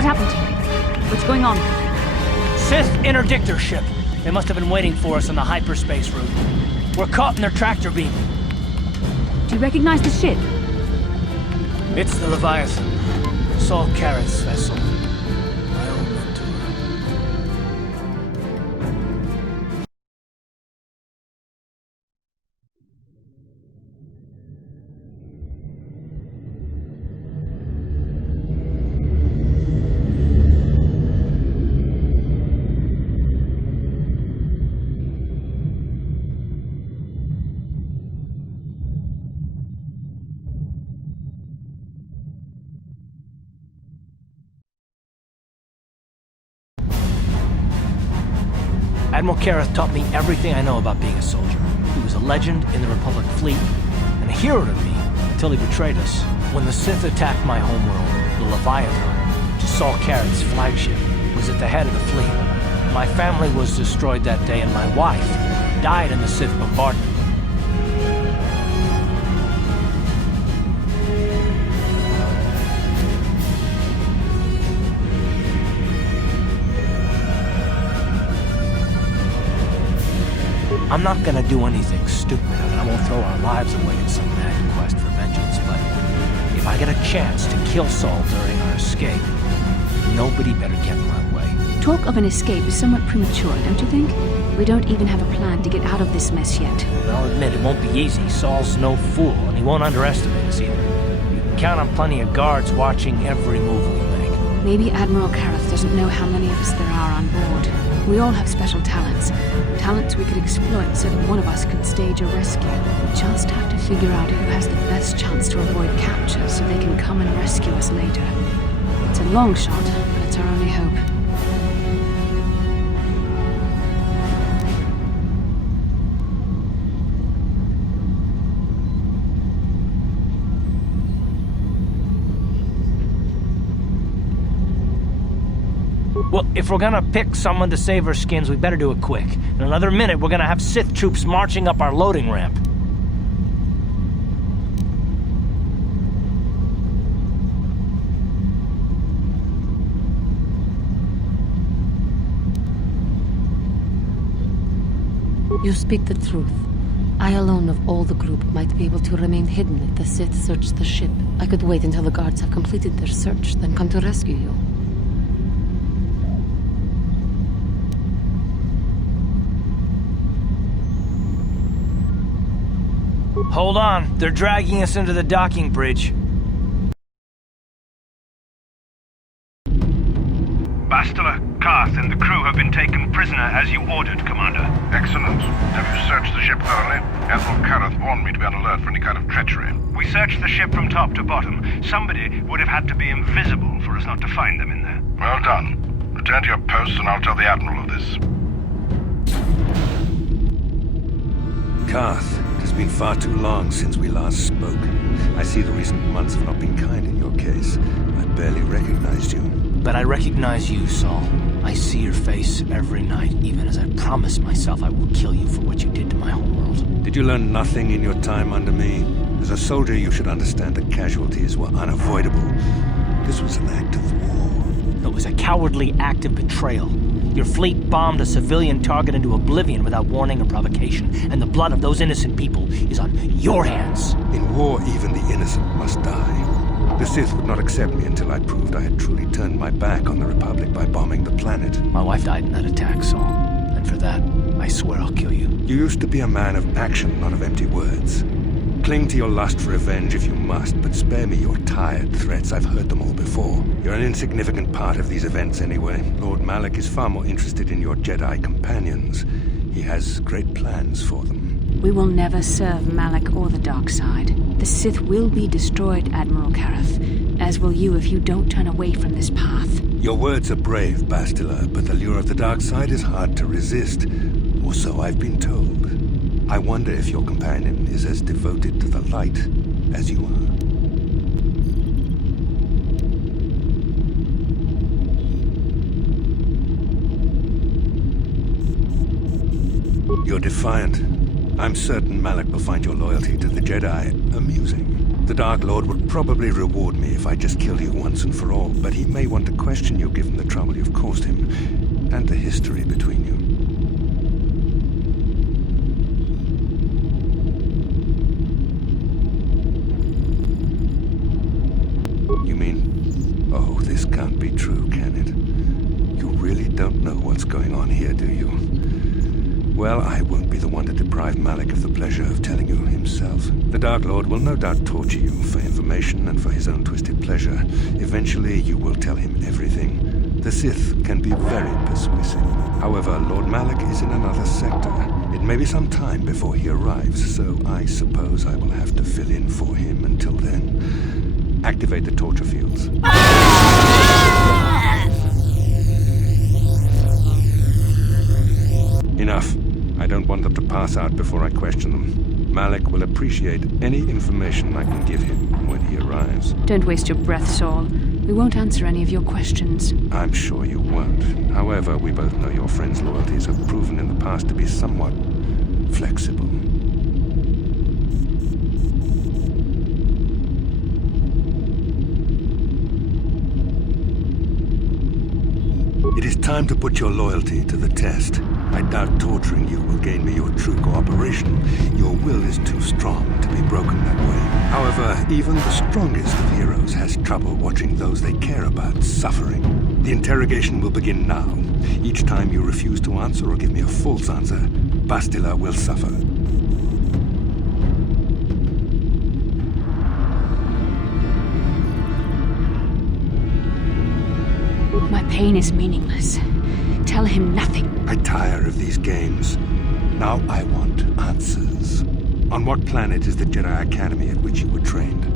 What happened? What's going on? Sith interdictor ship. They must have been waiting for us on the hyperspace route. We're caught in their tractor beam. Do you recognize the ship? It's the Leviathan. Saul Carrot's vessel. My old mentor. Admiral Kareth taught me everything I know about being a soldier. He was a legend in the Republic fleet, and a hero to me until he betrayed us. When the Sith attacked my homeworld, the Leviathan, Saul Carrot's flagship, was at the head of the fleet. My family was destroyed that day, and my wife died in the Sith bombardment. I'm not gonna do anything stupid, and I won't throw our lives away in some mad quest for vengeance, but if I get a chance to kill Saul during our escape, nobody better get in my way. Talk of an escape is somewhat premature, don't you think? We don't even have a plan to get out of this mess yet. I'll admit it won't be easy. Saul's no fool, and he won't underestimate us either. You can count on plenty of guards watching every move we make. Maybe Admiral Kareth doesn't know how many of us there are on board. We all have special talents. Talents we could exploit so that one of us could stage a rescue. We just have to figure out who has the best chance to avoid capture so they can come and rescue us later. It's a long shot, but it's our only hope. Well, if we're gonna pick someone to save our skins, we better do it quick. In another minute, we're gonna have Sith troops marching up our loading ramp. You speak the truth. I alone of all the group might be able to remain hidden if the Sith search the ship. I could wait until the guards have completed their search, then come to rescue you. Hold on, they're dragging us into the docking bridge. Bastila, Karth, and the crew have been taken prisoner as you ordered, Commander. Excellent. Have you searched the ship thoroughly? Admiral Kareth warned me to be on alert for any kind of treachery. We searched the ship from top to bottom. Somebody would have had to be invisible for us not to find them in there. Well done. Return to your posts and I'll tell the Admiral of this. Karth, it has been far too long since we last spoke. I see the recent months have not been kind in your case. I barely recognized you. But I recognize you, Saul. I see your face every night, even as I promise myself I will kill you for what you did to my homeworld. Did you learn nothing in your time under me? As a soldier, you should understand that casualties were unavoidable. This was an act of war. It was a cowardly act of betrayal. Your fleet bombed a civilian target into oblivion without warning or provocation, and the blood of those innocent people is on your hands. In war, even the innocent must die. The Sith would not accept me until I proved I had truly turned my back on the Republic by bombing the planet. My wife died in that attack, Saul. And for that, I swear I'll kill you. You used to be a man of action, not of empty words. Cling to your lust for revenge if you must, but spare me your tired threats. I've heard them all before. You're an insignificant part of these events anyway. Lord Malak is far more interested in your Jedi companions. He has great plans for them. We will never serve Malak or the dark side. The Sith will be destroyed, Admiral Kareth, as will you if you don't turn away from this path. Your words are brave, Bastila, but the lure of the dark side is hard to resist. Or so I've been told. I wonder if your companion is as devoted to the light as you are. You're defiant. I'm certain Malak will find your loyalty to the Jedi amusing. The Dark Lord would probably reward me if I just killed you once and for all, but he may want to question you given the trouble you've caused him, and the history between you. You mean... Oh, this can't be true, can it? You really don't know what's going on here, do you? Well, I won't be the one to deprive Malik of the pleasure of telling you himself. The Dark Lord will no doubt torture you for information and for his own twisted pleasure. Eventually, you will tell him everything. The Sith can be very persuasive. However, Lord Malik is in another sector. It may be some time before he arrives, so I suppose I will have to fill in for him until then. Activate the torture fields. Enough. I don't want them to pass out before I question them. Malik will appreciate any information I can give him when he arrives. Don't waste your breath, Saul. We won't answer any of your questions. I'm sure you won't. However, we both know your friend's loyalties have proven in the past to be somewhat flexible. It is time to put your loyalty to the test. I doubt torturing you will gain me your true cooperation. Your will is too strong to be broken that way. However, even the strongest of heroes has trouble watching those they care about suffering. The interrogation will begin now. Each time you refuse to answer or give me a false answer, Bastila will suffer. My pain is meaningless. Tell him nothing. I tire of these games. Now I want answers. On what planet is the Jedi Academy at which you were trained?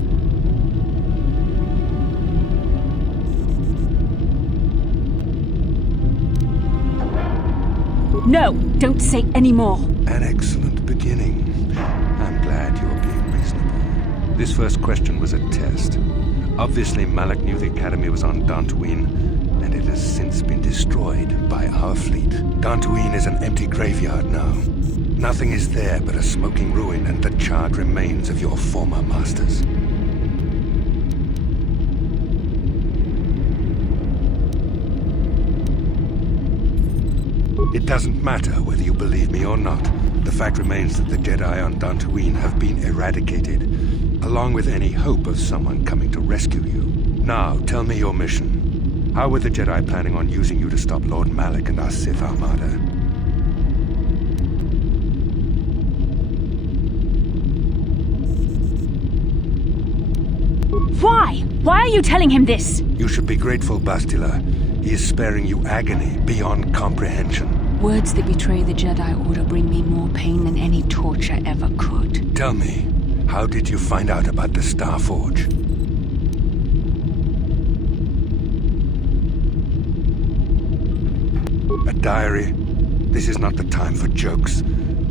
No, don't say any more. An excellent beginning. I'm glad you're being reasonable. This first question was a test. Obviously, Malik knew the Academy was on Dantooine, and it has since been destroyed by our fleet. Dantooine is an empty graveyard now. Nothing is there but a smoking ruin and the charred remains of your former masters. It doesn't matter whether you believe me or not. The fact remains that the Jedi on Dantooine have been eradicated, along with any hope of someone coming to rescue you. Now, tell me your mission. How were the Jedi planning on using you to stop Lord Malik and our Sith Armada? Why? Why are you telling him this? You should be grateful, Bastila. He is sparing you agony beyond comprehension. Words that betray the Jedi Order bring me more pain than any torture ever could. Tell me, how did you find out about the Star Forge? A diary? This is not the time for jokes.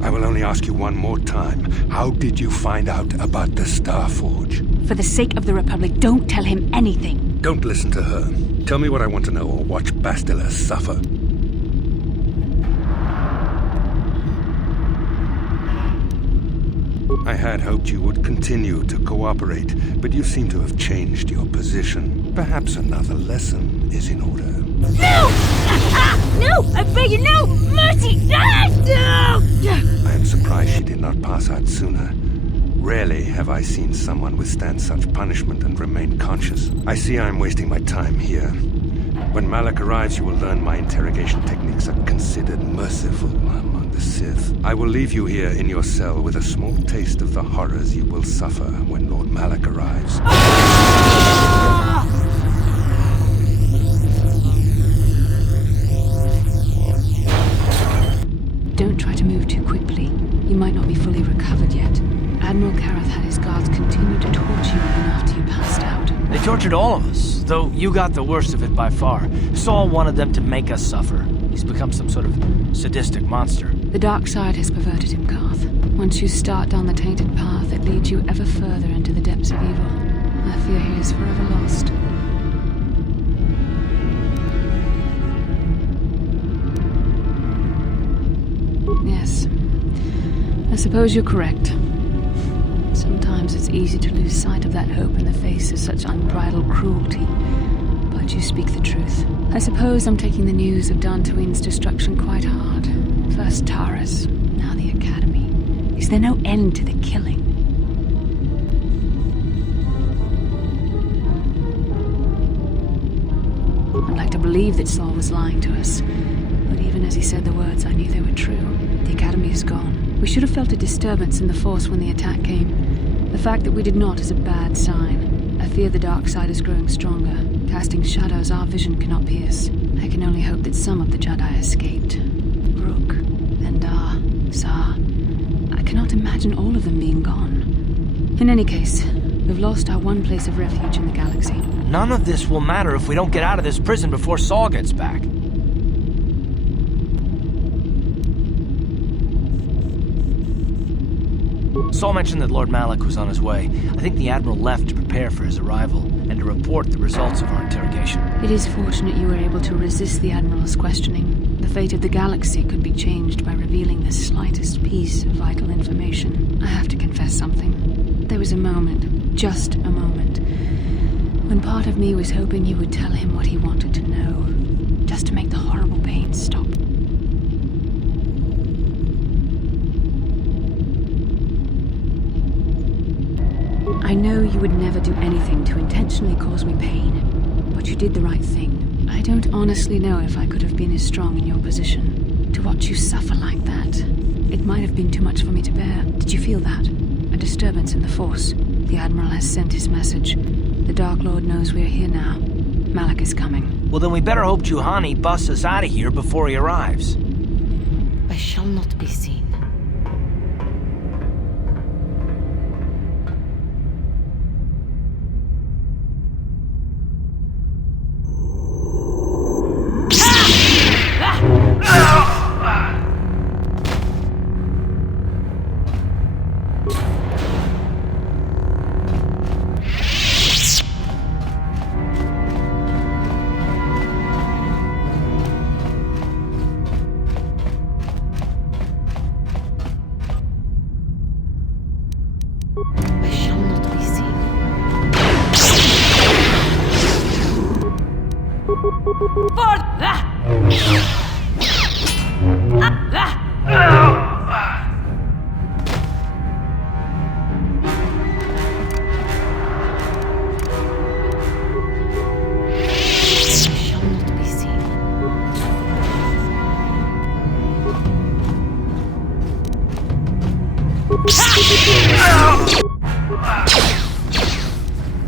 I will only ask you one more time. How did you find out about the Star Forge? For the sake of the Republic, don't tell him anything. Don't listen to her. Tell me what I want to know or watch Bastila suffer. I had hoped you would continue to cooperate, but you seem to have changed your position. Perhaps another lesson is in order. No! No! I beg you, no! Mercy! No! I am surprised she did not pass out sooner. Rarely have I seen someone withstand such punishment and remain conscious. I see I am wasting my time here. When Malik arrives, you will learn my interrogation techniques are considered merciful among the Sith. I will leave you here in your cell with a small taste of the horrors you will suffer when Lord Malik arrives. Don't try to move too quickly. You might not be fully recovered yet. Admiral Karath had his guards continue to torture you even after you passed out. They tortured all of us, though you got the worst of it by far. Saul wanted them to make us suffer. He's become some sort of sadistic monster. The dark side has perverted him, Garth. Once you start down the tainted path, it leads you ever further into the depths of evil. I fear he is forever lost. Yes. I suppose you're correct. Sometimes it's easy to lose sight of that hope in the face of such unbridled cruelty. But you speak the truth. I suppose I'm taking the news of Dantooine's destruction quite hard. First Taurus, now the Academy. Is there no end to the killing? I'd like to believe that Saul was lying to us. But even as he said the words, I knew they were true. The Academy is gone. We should have felt a disturbance in the Force when the attack came. The fact that we did not is a bad sign. I fear the dark side is growing stronger, casting shadows our vision cannot pierce. I can only hope that some of the Jedi escaped. Rook, Endar, Zar. I cannot imagine all of them being gone. In any case, we've lost our one place of refuge in the galaxy. None of this will matter if we don't get out of this prison before Saul gets back. Saul mentioned that Lord Malak was on his way. I think the Admiral left to prepare for his arrival and to report the results of our interrogation. It is fortunate you were able to resist the Admiral's questioning. The fate of the galaxy could be changed by revealing the slightest piece of vital information. I have to confess something. There was a moment, just a moment, when part of me was hoping you would tell him what he wanted to know, just to make the horrible pain stop. I know you would never do anything to intentionally cause me pain, but you did the right thing. I don't honestly know if I could have been as strong in your position. To watch you suffer like that, it might have been too much for me to bear. Did you feel that? A disturbance in the Force. The Admiral has sent his message. The Dark Lord knows we're here now. Malak is coming. Well, then we better hope Juhani busts us out of here before he arrives. I shall not be seen. I shall not be seen.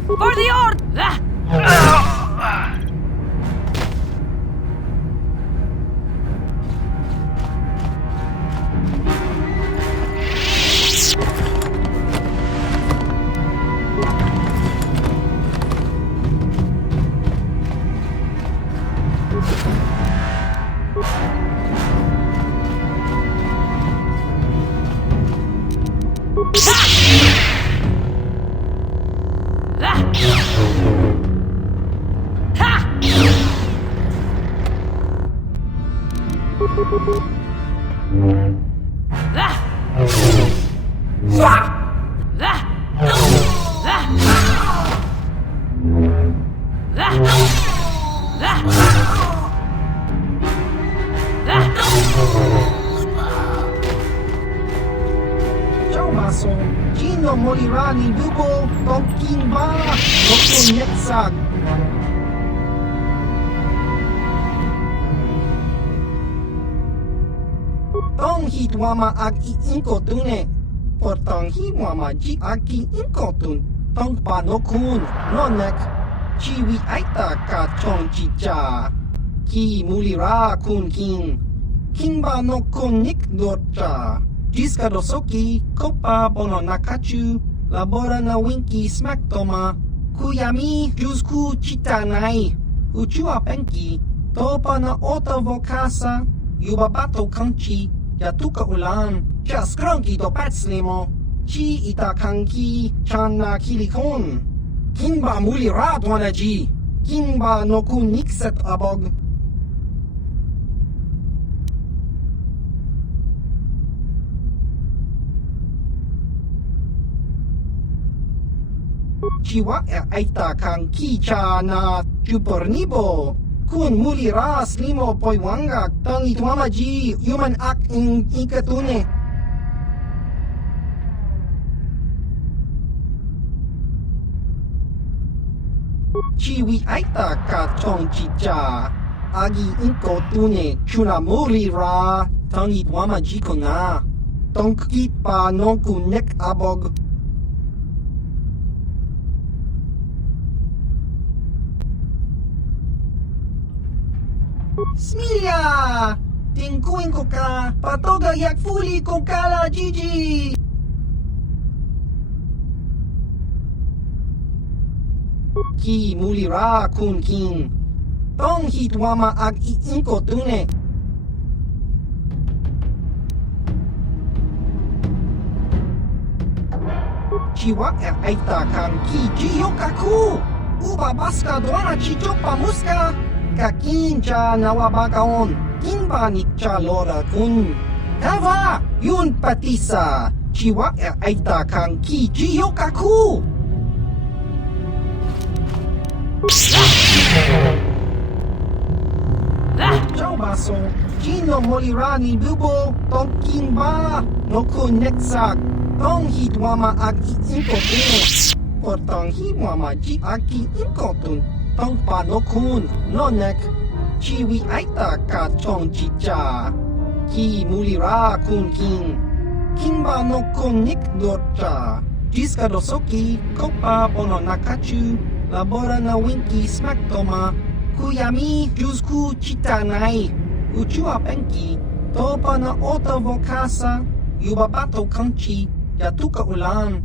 For the order! Ciao maçon, chi non morirà nel buco, non chi va, non connessa. Tong hit wama ag I inkotune, por tong hi wama ji ag ki inkotun, tong pa no kun, no nek, chiwi aita ka chong chicha, ki mulira kun king, king ba no kun nik dorcha. Jiska dosoki, kopa bono nakachu, labora na winki smack toma, kuyami jusku chitanai, uchua penki, topa na ota vokasa, yubabato kanchi, yatuka ulan, just kronki do patslimo, chi ita kanki, chana kilikon, kimba muli radwanaji, kimba no kun nikset abog. Chiwa aita kang kicha na jupornibo. Kun mulira slimo poiwanga tang ituamaji human ak ikatune. Chiwi aita ka chong chicha. Agi inko tune chuna mulira tang ituamaji kona. Tong kipa non kunek abog. Smilia! Tingkuin ko ka! Patoga yak fuli ko kala, Gigi! Ki mulira kun kin. Tong hitwama ag iinko tune. Chiwa aita kang ki jiyokaku! Uba baska doana chichopa muska! Kakincha nawabakaon, kinbanik cha lora kun. Kava, yun patisa, chiwa aita kang ki jiyokaku. Ciao baso, chino molirani bubo, tong kinba, no kun neksak, tong hitwama ag iinkotun. Portang hitwama ji aki inkotun. Tong panokun nonek chiwi aita ka chong chicha ki mulira kun kin kimba no kun nik dorcha jiska dosoki kopa bono nakachu labora na winki smack toma kuyami jusku chitanai uchua penki topa na oto vokasa yubabato kanchi yatuka ulan.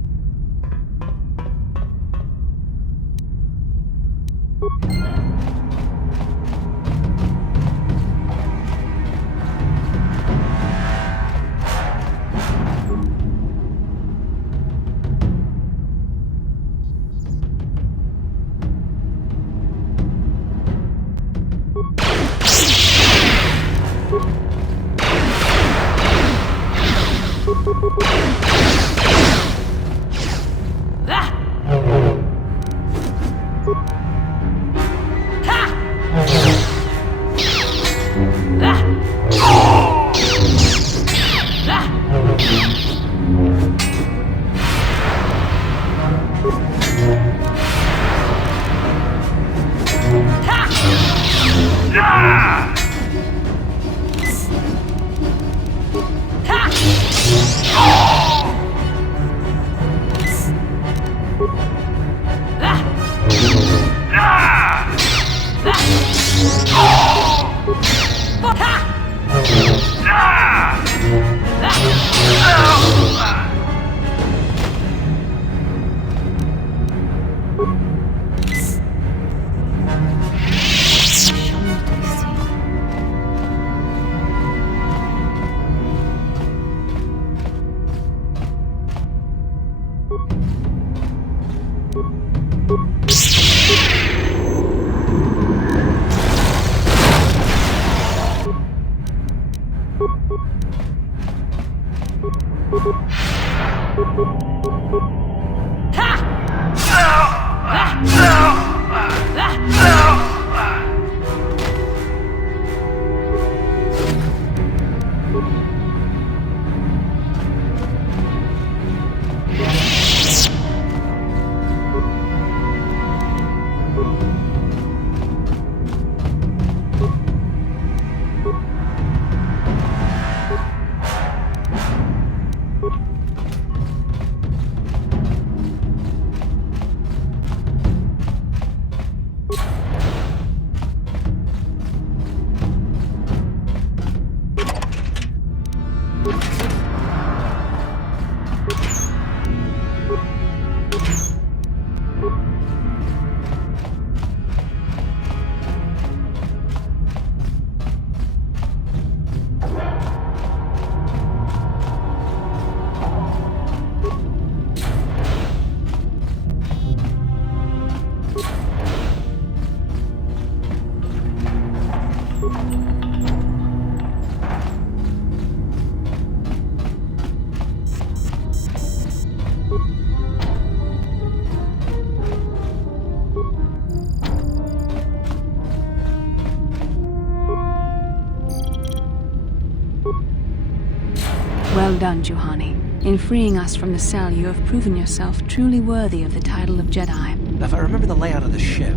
Well done, Juhani. In freeing us from the cell, you have proven yourself truly worthy of the title of Jedi. Now, if I remember the layout of the ship,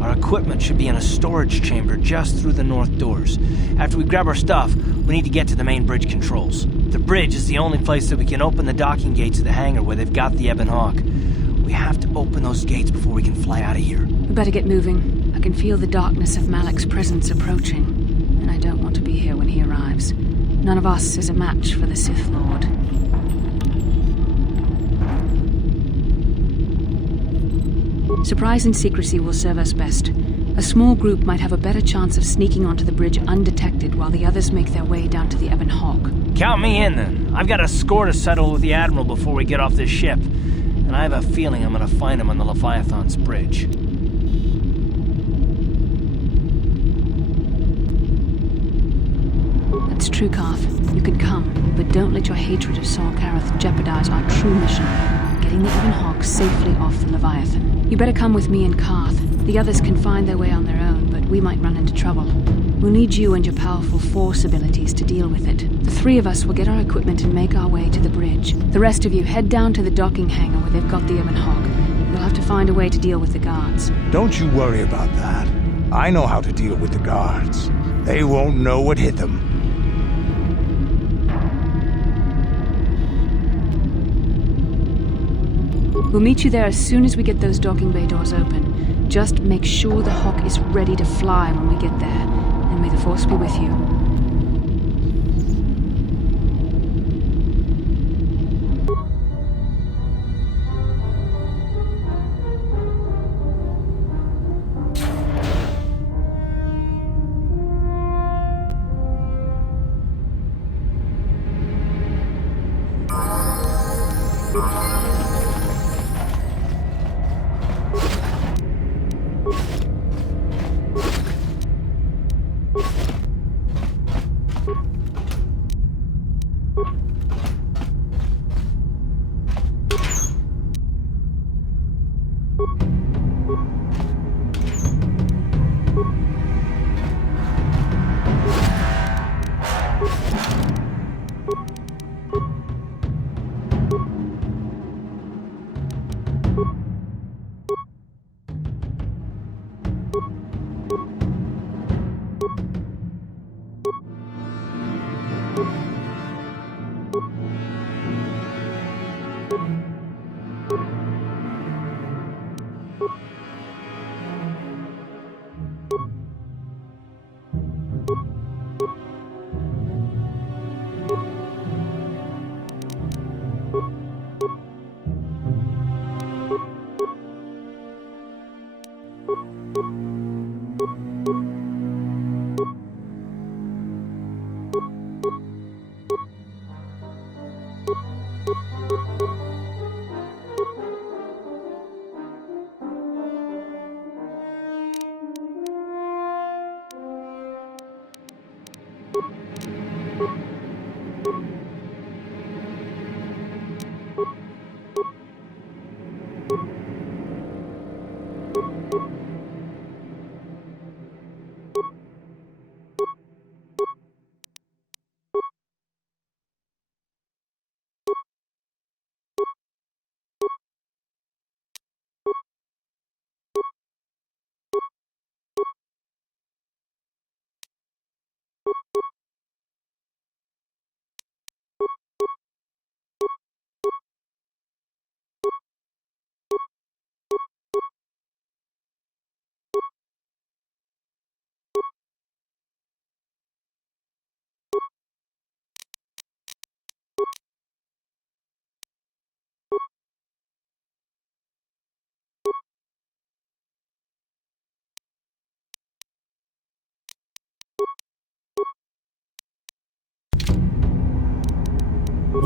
our equipment should be in a storage chamber just through the north doors. After we grab our stuff, we need to get to the main bridge controls. The bridge is the only place that we can open the docking gates of the hangar where they've got the Ebon Hawk. We have to open those gates before we can fly out of here. We better get moving. I can feel the darkness of Malik's presence approaching, and I don't want to be here when he arrives. None of us is a match for the Sith Lord. Surprise and secrecy will serve us best. A small group might have a better chance of sneaking onto the bridge undetected while the others make their way down to the Ebon Hawk. Count me in, then. I've got a score to settle with the Admiral before we get off this ship. And I have a feeling I'm gonna find him on the Leviathan's bridge. That's true, Karth. You can come, but don't let your hatred of Saul Karath jeopardize our true mission, getting the Ebon Hawk safely off the Leviathan. You better come with me and Karth. The others can find their way on their own, but we might run into trouble. We'll need you and your powerful Force abilities to deal with it. The three of us will get our equipment and make our way to the bridge. The rest of you head down to the docking hangar where they've got the Ebon Hawk. You'll have to find a way to deal with the guards. Don't you worry about that. I know how to deal with the guards. They won't know what hit them. We'll meet you there as soon as we get those docking bay doors open. Just make sure the Hawk is ready to fly when we get there, and may the Force be with you.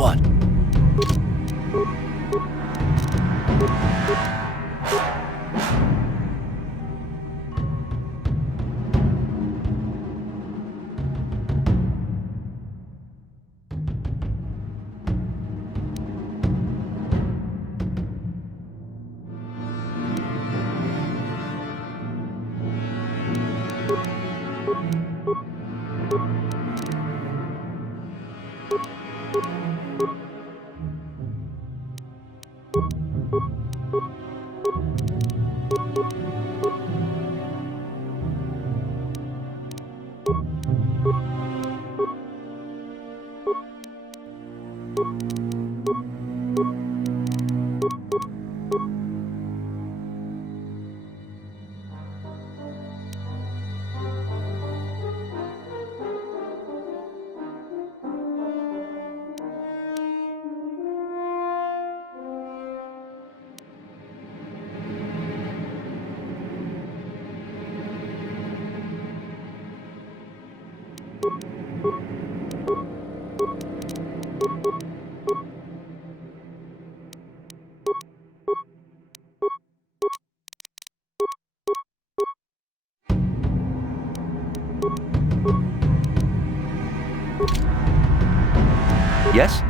What? Yes?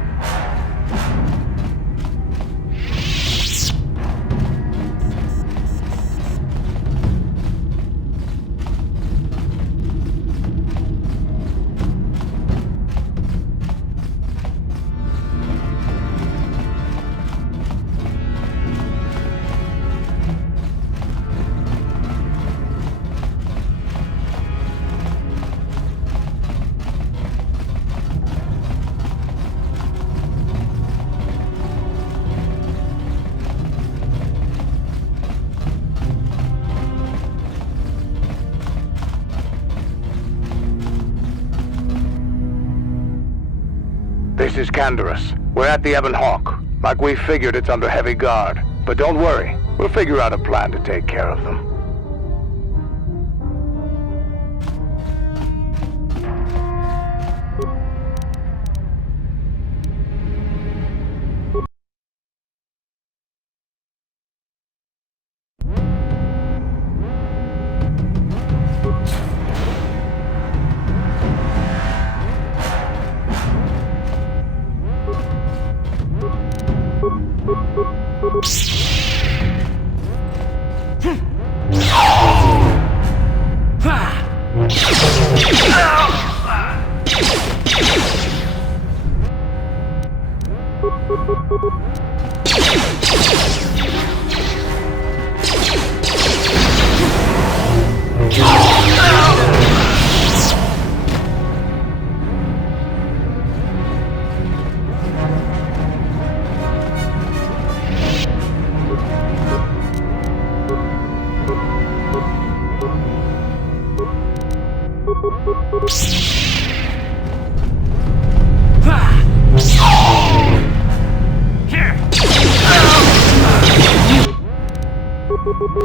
This is Canderous. We're at the Ebon Hawk. Like we figured, it's under heavy guard. But don't worry, we'll figure out a plan to take care of them.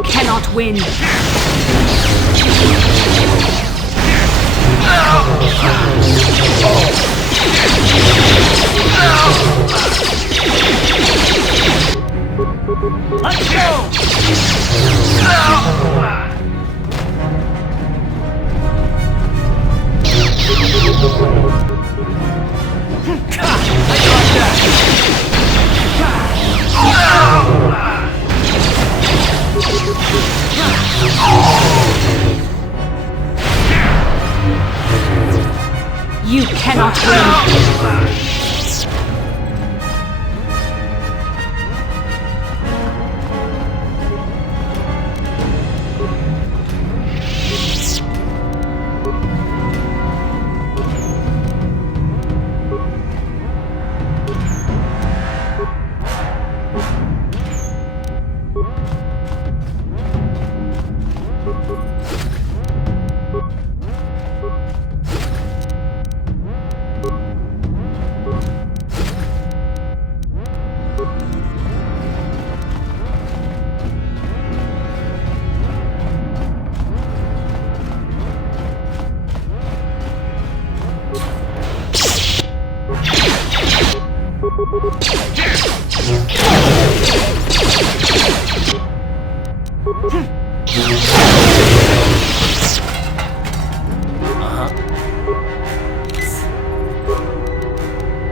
Cannot win. Let's go! You cannot win.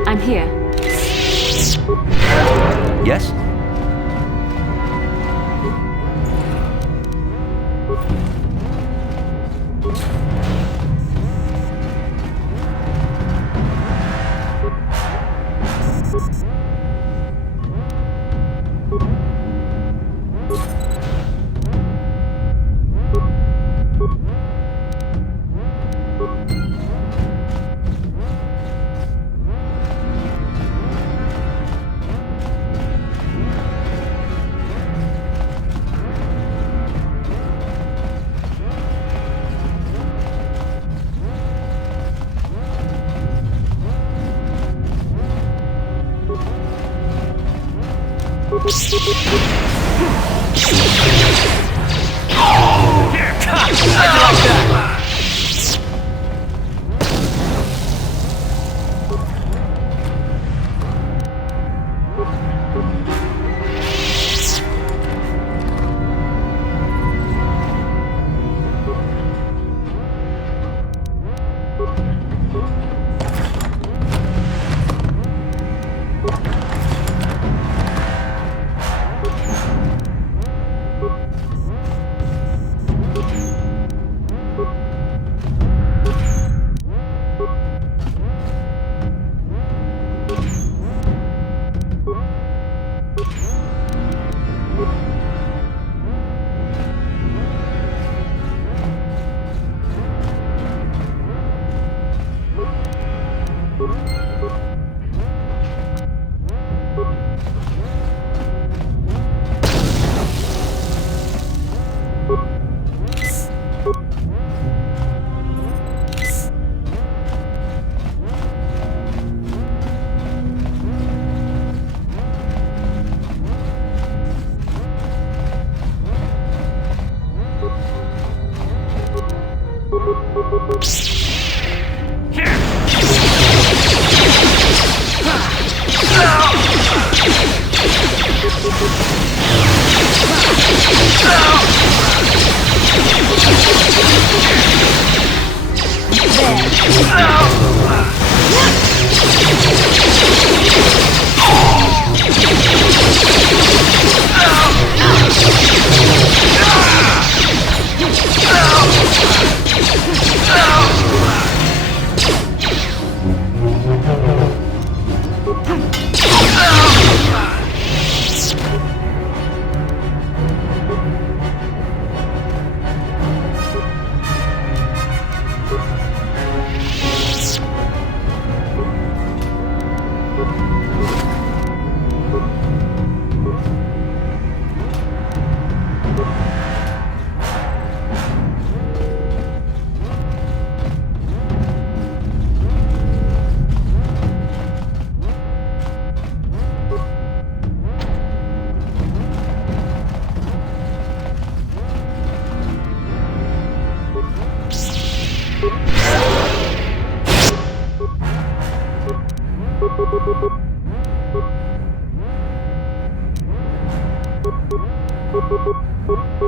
I'm here. Yes?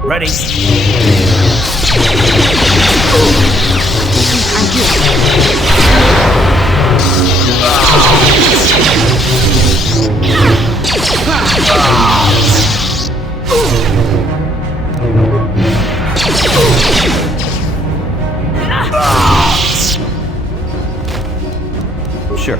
Ready. Sure.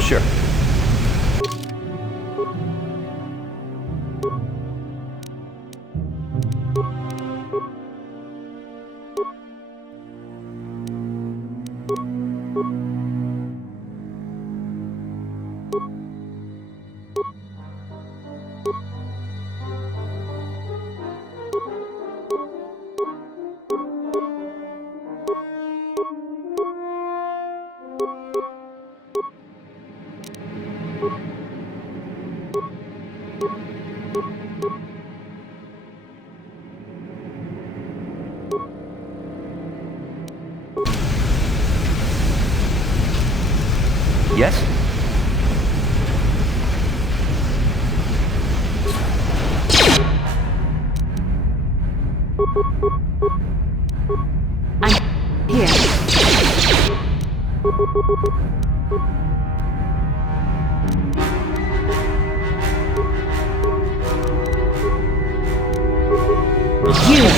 Sure. Yes? I'm here.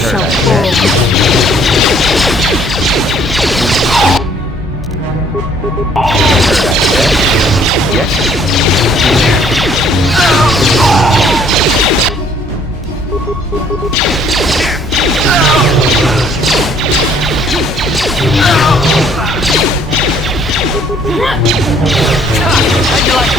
shall fall. How'd you like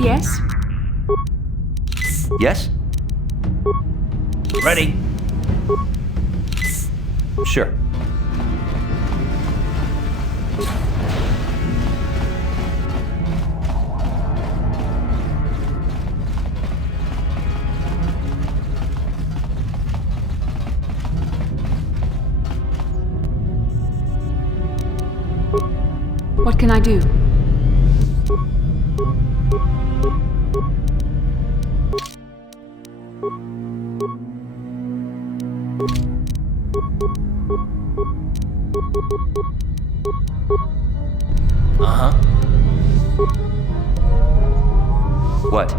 Yes? Yes? Ready? Sure. What can I do? Uh-huh. What?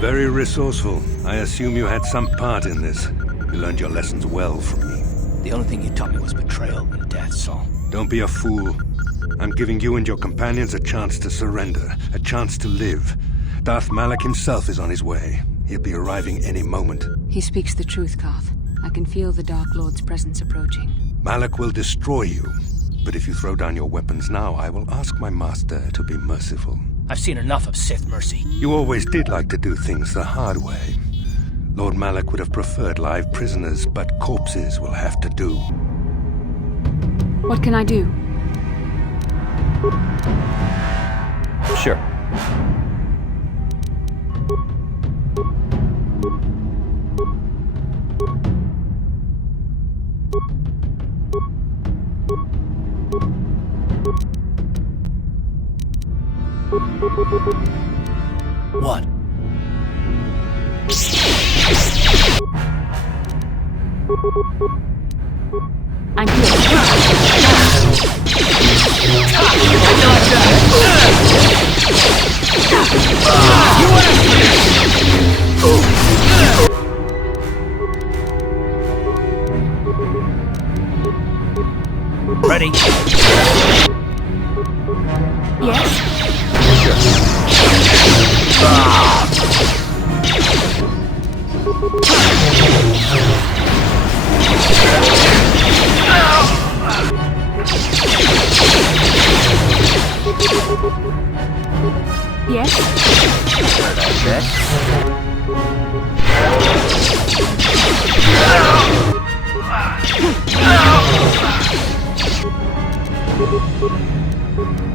Very resourceful. I assume you had some part in this. You learned your lessons well from me. The only thing you taught me was betrayal and death, Saul. Don't be a fool. I'm giving you and your companions a chance to surrender, a chance to live. Darth Malak himself is on his way. He'll be arriving any moment. He speaks the truth, Karth. I can feel the Dark Lord's presence approaching. Malak will destroy you. But if you throw down your weapons now, I will ask my master to be merciful. I've seen enough of Sith mercy. You always did like to do things the hard way. Lord Malak would have preferred live prisoners, but corpses will have to do. What can I do? Sure. What? I'm here. Ready? Yes?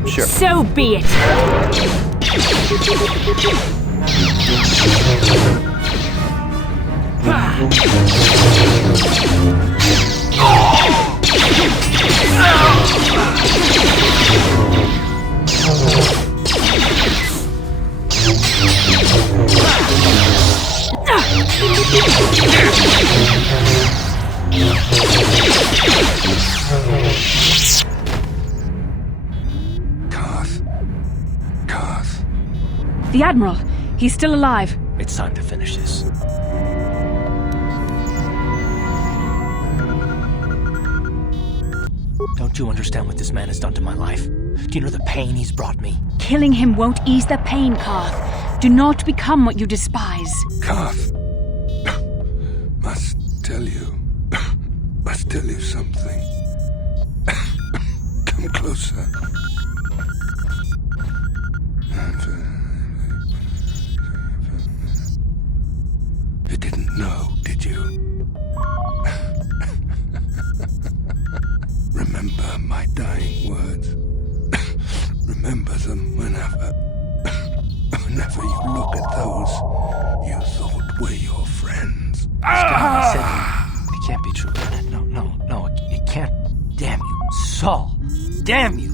Sure. So be it. Karth. The Admiral. He's still alive. It's time to finish this. Don't you understand what this man has done to my life? Do you know the pain he's brought me? Killing him won't ease the pain, Karth. Do not become what you despise. Karth. Must tell you something. Come closer. You didn't know, did you? Remember Whenever you look at those you thought were your friends. It can't be true. No, it can't. Damn you, Saul. Damn you.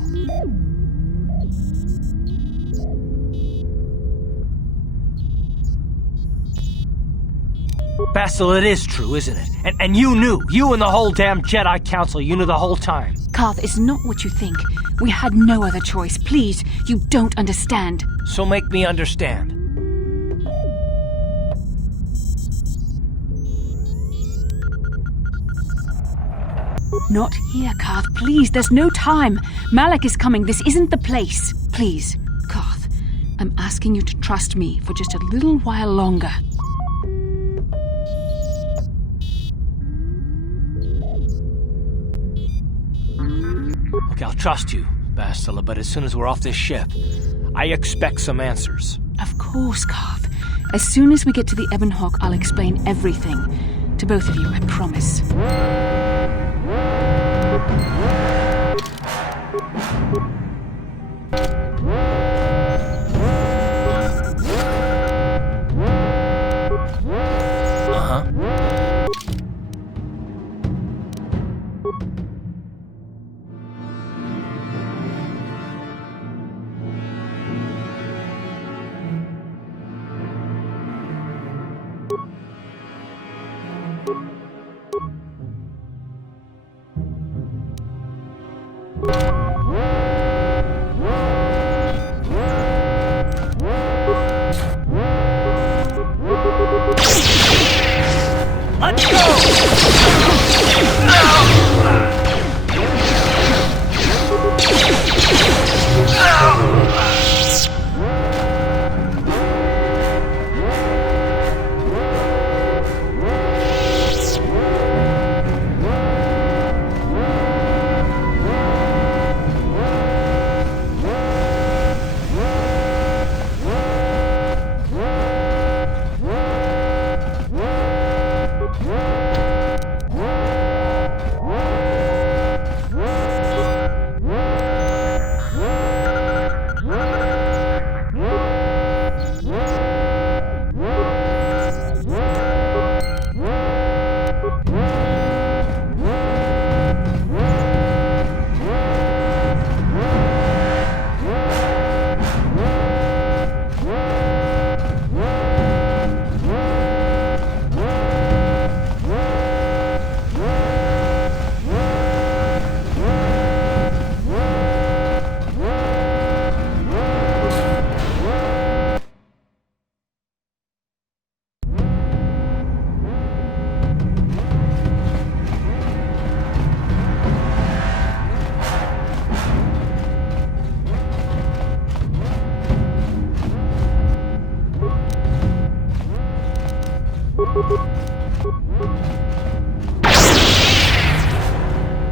Basil, it is true, isn't it? And you knew. You and the whole damn Jedi Council, you knew the whole time. Karth, it's not what you think. We had no other choice. Please, you don't understand. So make me understand. Not here, Karth. Please, there's no time. Malak is coming. This isn't the place. Please, Karth, I'm asking you to trust me for just a little while longer. Okay, I'll trust you, Bastila, but as soon as we're off this ship, I expect some answers. Of course, Karth. As soon as we get to the Ebon Hawk, I'll explain everything. To both of you, I promise. Let's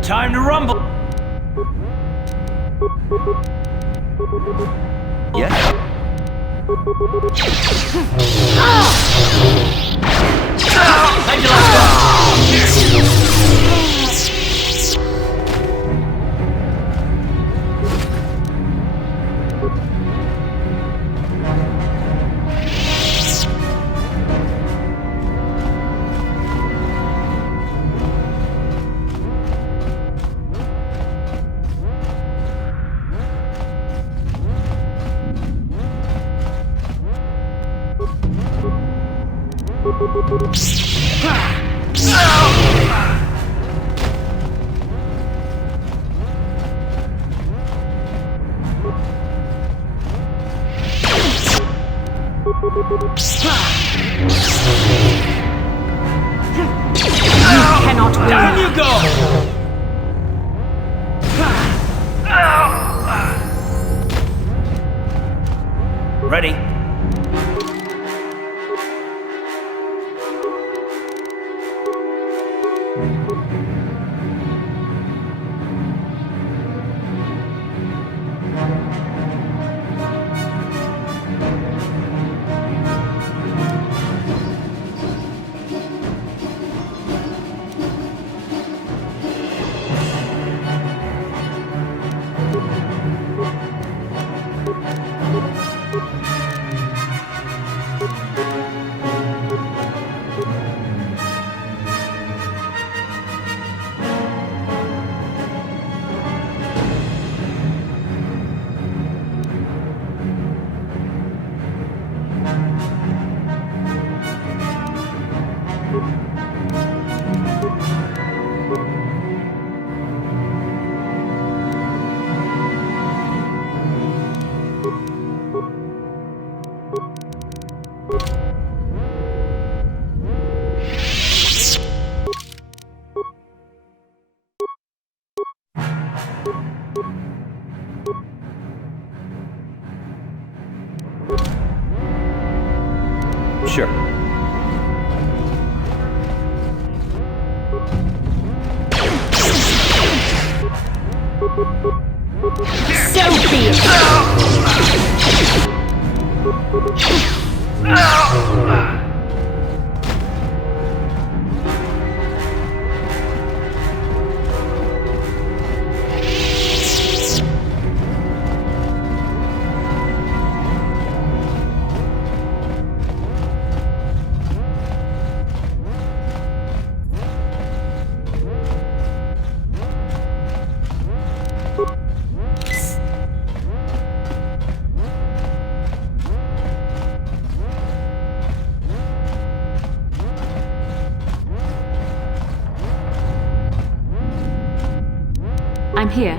Time to rumble! Yeah? How'd you like that? Cannot win. Down you go! Ready? Sure. So be it. I'm here.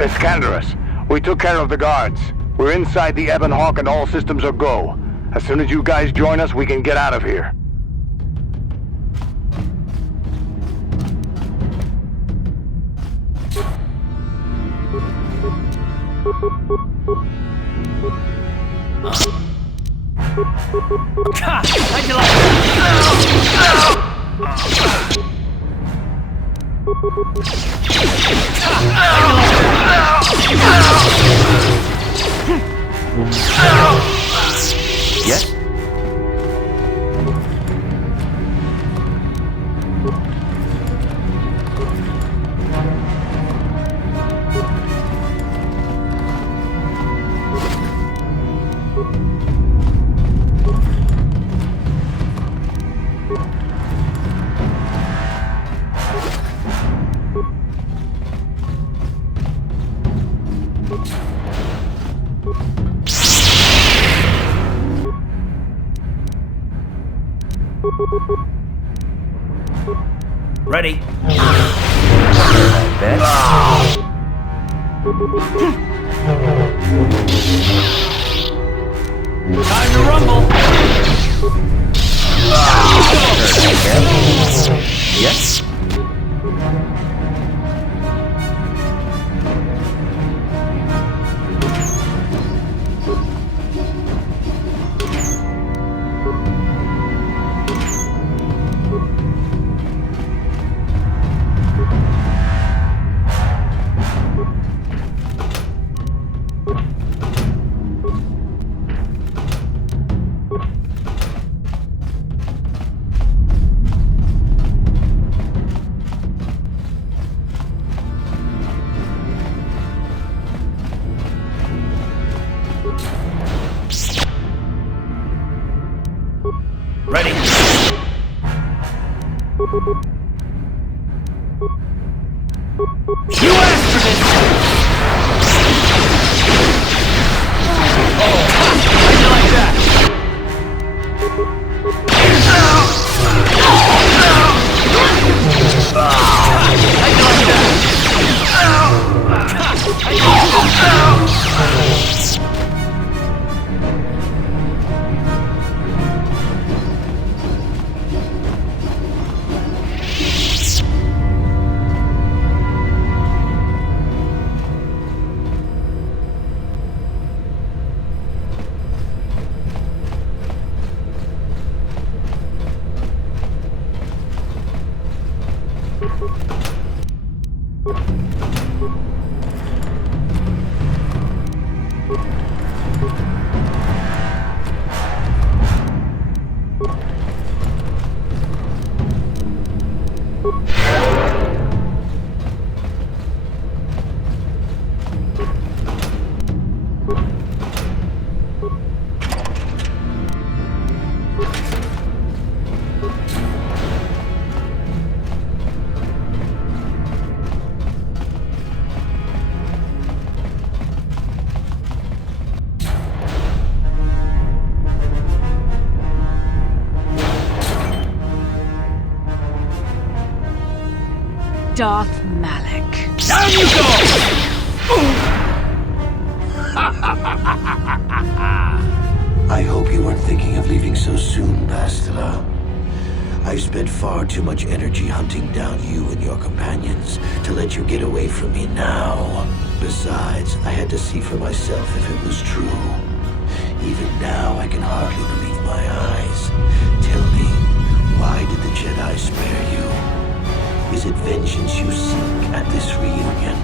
Iskanderus, we took care of the guards. We're inside the Ebon Hawk and all systems are go. As soon as you guys join us, we can get out of here. Ha! How'd you like that? Yes? Ready. Bet. Time to rumble. Yes? Ready. You asked for this! Oh, how'd you like that? Darth Malak. Down you go! I I hope you weren't thinking of leaving so soon, Bastila. I've spent far too much energy hunting down you and your companions to let you get away from me now. Besides, I had to see for myself if it was true. Even now, I can hardly believe my eyes. Tell me, why did the Jedi spare you? Is it vengeance you seek at this reunion?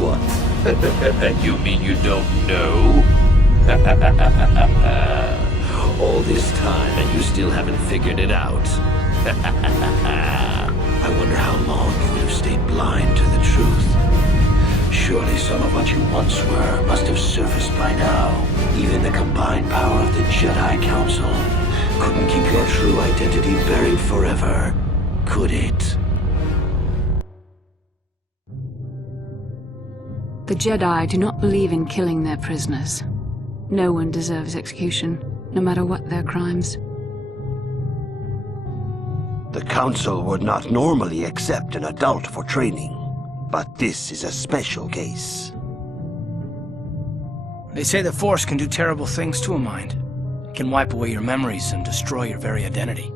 What? You mean you don't know? All this time and you still haven't figured it out? I wonder how long you would have stayed blind to the truth. Surely some of what you once were must have surfaced by now. Even the combined power of the Jedi Council couldn't keep your true identity buried forever, could it? The Jedi do not believe in killing their prisoners. No one deserves execution, no matter what their crimes. The Council would not normally accept an adult for training, but this is a special case. They say the Force can do terrible things to a mind. It can wipe away your memories and destroy your very identity.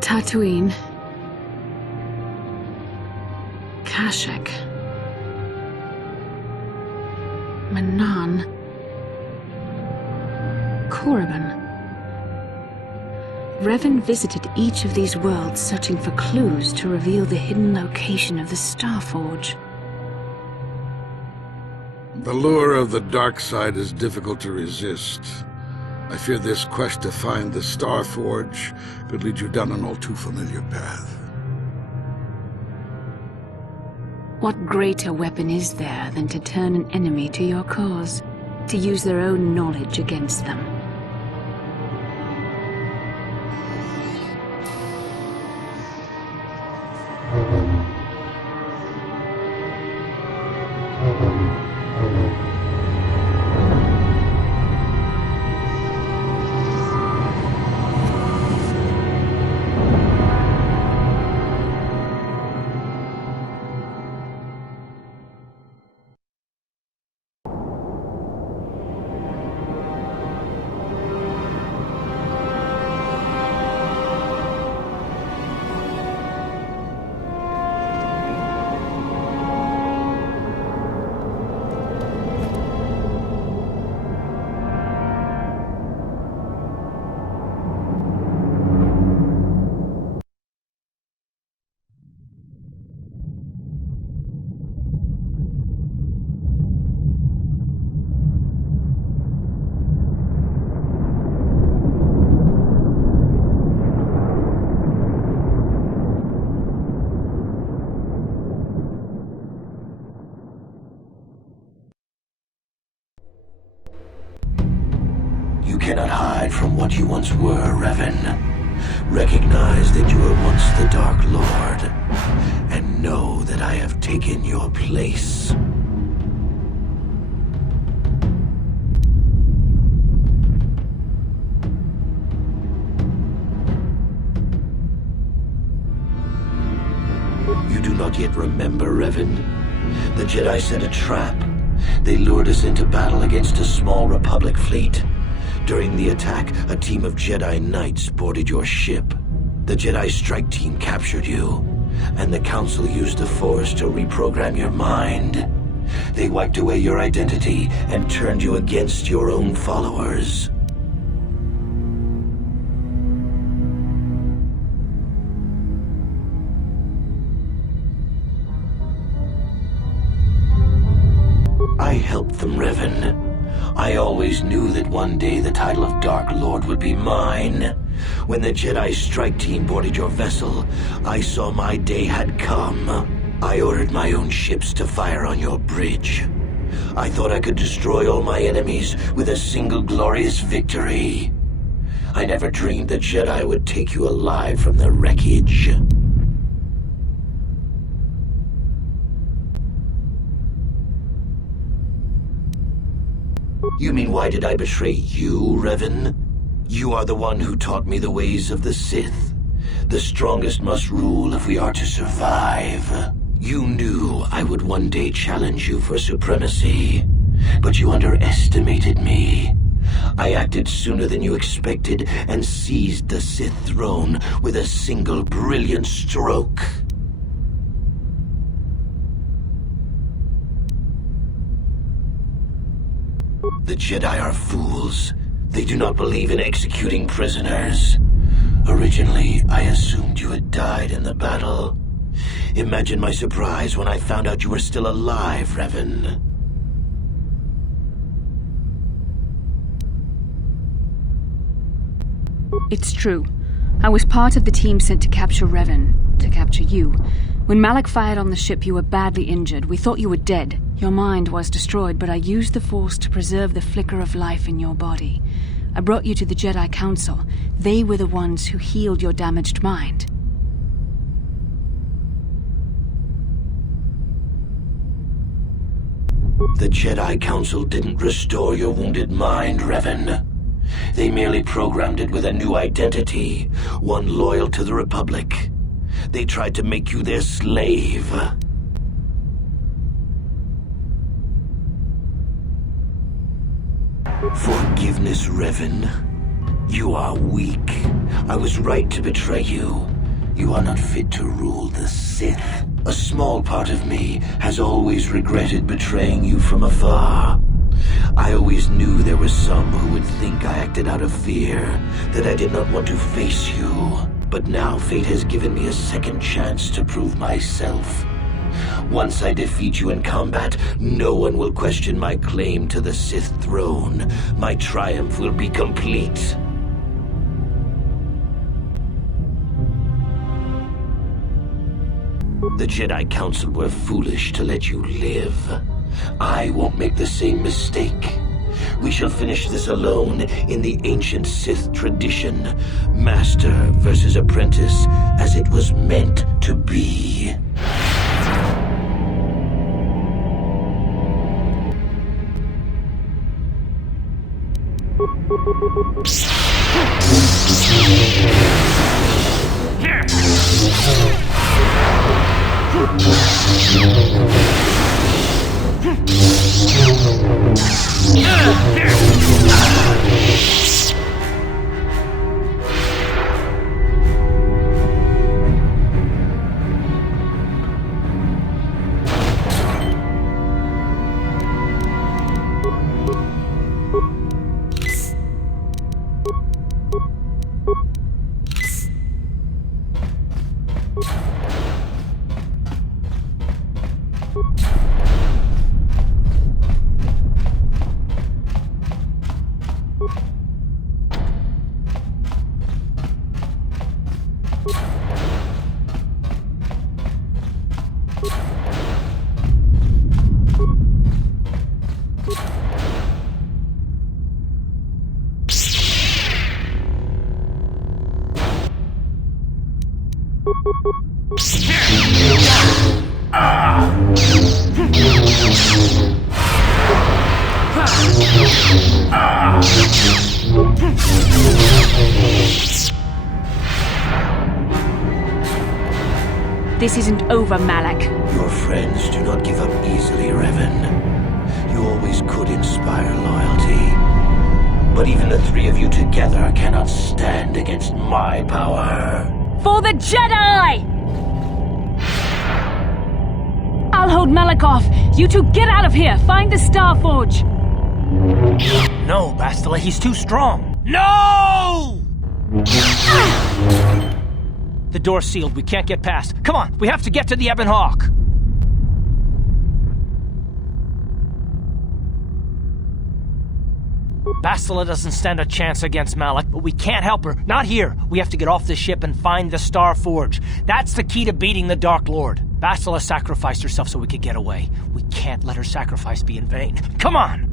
Tatooine. Kashyyyk. Manaan. Korriban. Revan visited each of these worlds searching for clues to reveal the hidden location of the Starforge. The lure of the dark side is difficult to resist. I fear this quest to find the Starforge could lead you down an all too familiar path. What greater weapon is there than to turn an enemy to your cause, to use their own knowledge against them? You cannot hide from what you once were, Revan. Recognize that you were once the Dark Lord, and know that I have taken your place. You do not yet remember, Revan? The Jedi set a trap. They lured us into battle against a small Republic fleet. During the attack, a team of Jedi Knights boarded your ship. The Jedi strike team captured you, and the Council used the Force to reprogram your mind. They wiped away your identity and turned you against your own followers. I helped them, Revan. I always knew that one day the title of Dark Lord would be mine. When the Jedi strike team boarded your vessel, I saw my day had come. I ordered my own ships to fire on your bridge. I thought I could destroy all my enemies with a single glorious victory. I never dreamed the Jedi would take you alive from the wreckage. You mean, why did I betray you, Revan? You are the one who taught me the ways of the Sith. The strongest must rule if we are to survive. You knew I would one day challenge you for supremacy, but you underestimated me. I acted sooner than you expected and seized the Sith throne with a single brilliant stroke. The Jedi are fools. They do not believe in executing prisoners. Originally, I assumed you had died in the battle. Imagine my surprise when I found out you were still alive, Revan. It's true. I was part of the team sent to capture Revan, to capture you. When Malak fired on the ship, you were badly injured. We thought you were dead. Your mind was destroyed, but I used the Force to preserve the flicker of life in your body. I brought you to the Jedi Council. They were the ones who healed your damaged mind. The Jedi Council didn't restore your wounded mind, Revan. They merely programmed it with a new identity, one loyal to the Republic. They tried to make you their slave. Forgiveness, Revan. You are weak. I was right to betray you. You are not fit to rule the Sith. A small part of me has always regretted betraying you from afar. I always knew there were some who would think I acted out of fear, that I did not want to face you. But now fate has given me a second chance to prove myself. Once I defeat you in combat, no one will question my claim to the Sith throne. My triumph will be complete. The Jedi Council were foolish to let you live. I won't make the same mistake. We shall finish this alone in the ancient Sith tradition. Master versus apprentice, as it was meant to be. This isn't over, Malak. Your friends do not give up easily, Revan. You always could inspire loyalty. But even the three of you together cannot stand against my power. For the Jedi! I'll hold Malak off. You two get out of here. Find the Star Forge. No, Bastila, he's too strong. No! The door's sealed. We can't get past. Come on, we have to get to the Ebon Hawk. Bastila doesn't stand a chance against Malak, but we can't help her. Not here. We have to get off the ship and find the Star Forge. That's the key to beating the Dark Lord. Bastila sacrificed herself so we could get away. We can't let her sacrifice be in vain. Come on!